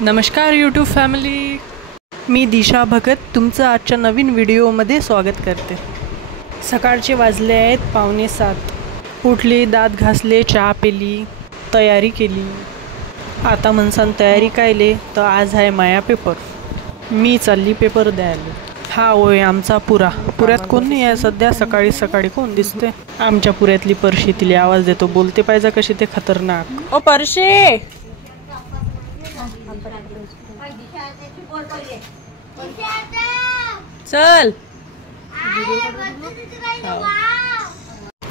नमस्कार YouTube family, मी दिशा भगत तुमचं आजच्या नवीन व्हिडिओमध्ये स्वागत करते। सकाळचे वाजले आहेत 6:45। उठली, दात घासले, चहा पिली, तयारी केली। आता म्हणसान तयारी कायले तर आज आहे माया पेपर। मी चालली पेपर द्यायला। हा होय आमचा पुऱ्यात कोण नाही आहे सध्या। सकाळी सकाळी कोण दिसते? आमच्या पुऱ्यातली परशी तिला आवाज देतो, बोलते पाहिजे कशी ते खतरनाक। ओ परशी, चल।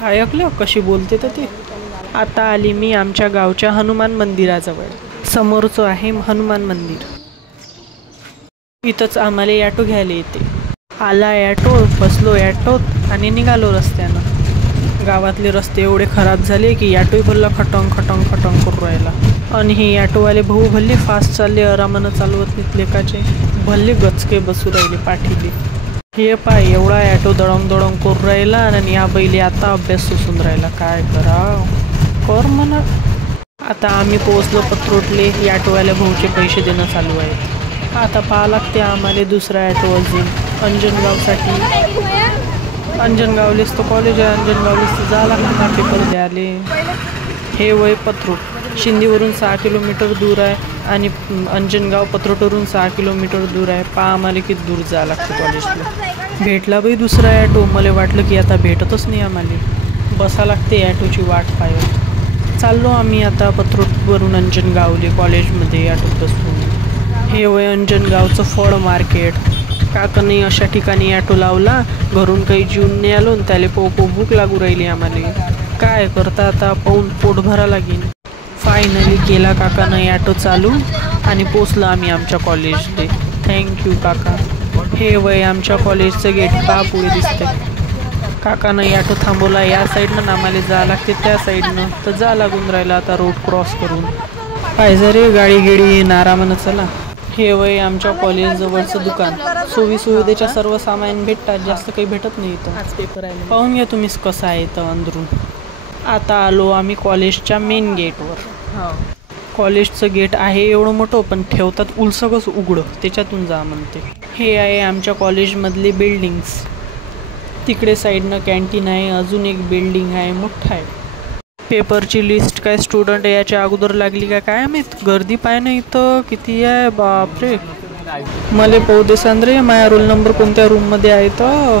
ऐकलं कशी बोलते तर ती। आता आली मी आमच्या गावच्या हनुमान मंदिराजवळ। समोरचं आहे हनुमान मंदिर। इथंच आम्हाला ॲटो घ्यायला येते। आला ॲटो, बसलो ॲटोत आणि निघालो रस्त्यानं। गावातले रस्ते एवढे खराब झाले की ॲटोही भरला खटंग खटंग खटंग करून राहिला। आणि हे ॲटोवाले भाऊ भल्ले फास्ट चालले, आरामानं चालवत नाहीत लेकाचे। भल्ले गचके बसू राहिले पाठीले। हे पाय एवढा ॲटो दडंग दडंग करून राहिला आणि या बैली आता अभ्यास सुसून राहिला। काय कराव, कर म्हणा। आता आम्ही पोहोचलो पत्रोटले। ॲटोवाल्या भाऊचे पैसे देणं चालू आहे। आता पाहा लागते आम्हाला दुसरा ॲटो अजून अंजनगावसाठी। अंजनगावलेच तो कॉलेज आहे, अंजनगावलेच तर जा लागणार पेपर द्यायले। हे वय पत्रोट शिंदीवरून 6 किलोमीटर दूर आहे आणि अंजनगाव पत्रोटवरून 6 किलोमीटर दूर आहे। पहा आम्हाला किती दूर जावं लागतं कॉलेजला। भेटला बाई दुसरा ॲटो। मला वाटलं की आता भेटतच नाही आम्हाला, बसा लागते ॲटोची वाट पाहत। चाललो आम्ही आता पत्रोटवरून अंजनगावले कॉलेजमध्ये ॲटोत बसून। हे वय अंजनगावचं फळ मार्केट। काकांनी अशा ठिकाणी ॲटो लावला, घरून काही जीवन नाही आलो, त्याला पोपो भूक लागू राहिली आम्हाला। काय करता आता, पाहून पोट भरा लागेल। फायनली केला काकानं ॲटो चालू आणि पोचलो आम्ही आमच्या कॉलेजला। थँक्यू काका। हे वय आमच्या कॉलेजचं गेट पहा पुढे दिसते। काकानं ॲटो थांबवला या साईडनं, आम्हाला जा लागते त्या साईडनं, तर जा लागून राहिला आता रोड क्रॉस करून। पाहिजे रे गाडी गिडी आरामानं चला। हे वय आमच्या कॉलेजजवळचं दुकान। सुविधेच्या सर्व सामान भेटतात, जास्त काही भेटत नाही इथं। पाहून घ्या तुम्हीच कसं आहे इथं अंदरून। आता आलो आम्ही कॉलेजच्या मेन गेटवर। कॉलेजचं गेट आहे एवढं मोठं, पण ठेवतात उलसकच उघडं, त्याच्यातून जा म्हणते। हे आहे आमच्या कॉलेजमधली बिल्डिंग्स। तिकडे साईडनं कॅन्टीन आहे, अजून एक बिल्डिंग आहे, मोठं आहे। पेपरची लिस्ट काय स्टुडंट याच्या अगोदर लागली का काय माहीत। गर्दी पाय ना इथं किती आहे, बापरे। मला पाहू दे सांद्रे माझा रोल नंबर कोणत्या रूममध्ये आहे तर।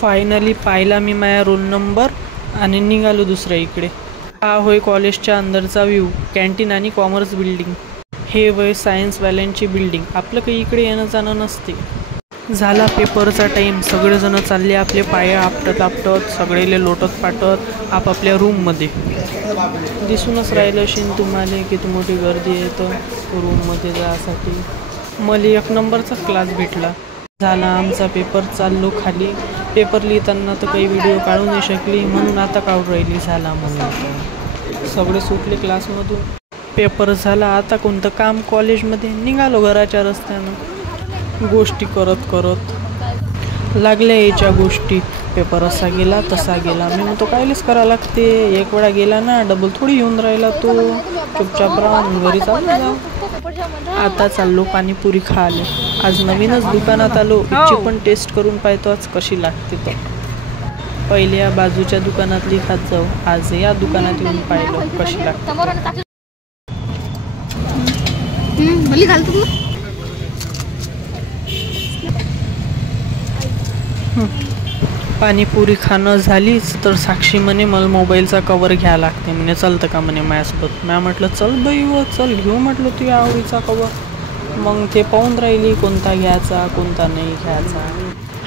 फायनली पाहिला मी माझा रोल नंबर आणि निघालो दुसऱ्या इकडे। हा होय कॉलेजच्या अंदरचा व्ह्यू, कॅन्टीन आणि कॉमर्स बिल्डिंग। हे वय सायन्सवाल्यांची बिल्डिंग। आपलं काही इकडे येणं जाणं नसते। झाला पेपरचा टाईम, सगळेजण चालले आपले पाय आपटत आपटत, सगळेले लोटत पाटत आपापल्या रूममध्ये। दिसूनच राहिलं असेल तुम्हाला किती मोठी गर्दी आहे तर रूममध्ये जायसाठी। मला 1 नंबरचा क्लास भेटला। झाला आमचा पेपर, चाललो खाली। पेपर लिहिताना तर काही व्हिडिओ काढू नाही शकली, म्हणून आता काढून राहिली झाला म्हणून। सगळे सुटले क्लासमधून। पेपर झाला, आता कोणतं काम कॉलेजमध्ये, निघालो घराच्या रस्त्यानं। गोष्टी करत करत लागल्या याच्या गोष्टी। पेपर असा गेला तसा गेला, मी म्हणतो कायलेच करा लागते, एक वेळा गेला ना डबल थोडी येऊन राहिला तो। चुपचाप राहून घरी चालू जा। आता चाललो पाणीपुरी खायला। आज नवीनच दुकानात आलो, इथची पण टेस्ट करून पाहतो आज कशी लागते तर। पहिले या बाजूच्या दुकानातली खात जाऊ, आज या दुकानात येऊन पाहिलं कशी लागते। पाणीपुरी खाणं झालीच तर साक्षी म्हणे मला मोबाईलचा कवर घ्यायला लागते म्हणे, चालतं का म्हणे माझ्यासोबत। मी म्हटलं चल बाई व चल घेऊ म्हटलं तुझ्या आवडीचा कवर। मग ते पाहून राहिली कोणता घ्यायचा कोणता नाही घ्यायचा,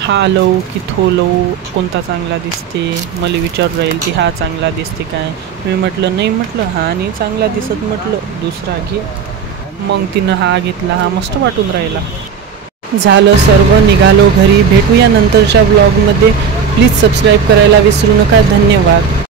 हा लव की तो लव, कोणता चांगला दिसते। मला विचार राहील ती हा चांगला दिसते काय। मी म्हटलं नाही, म्हटलं हा नाही चांगला दिसत, म्हटलं दुसरा घे। मग तिनं हा घेतला, हा मस्त वाटून राहिला। झालं सर्व, निघालो घरी। भेटूया नंतरच्या ब्लॉगमध्ये। प्लीज सबस्क्राईब करायला विसरू नका। धन्यवाद।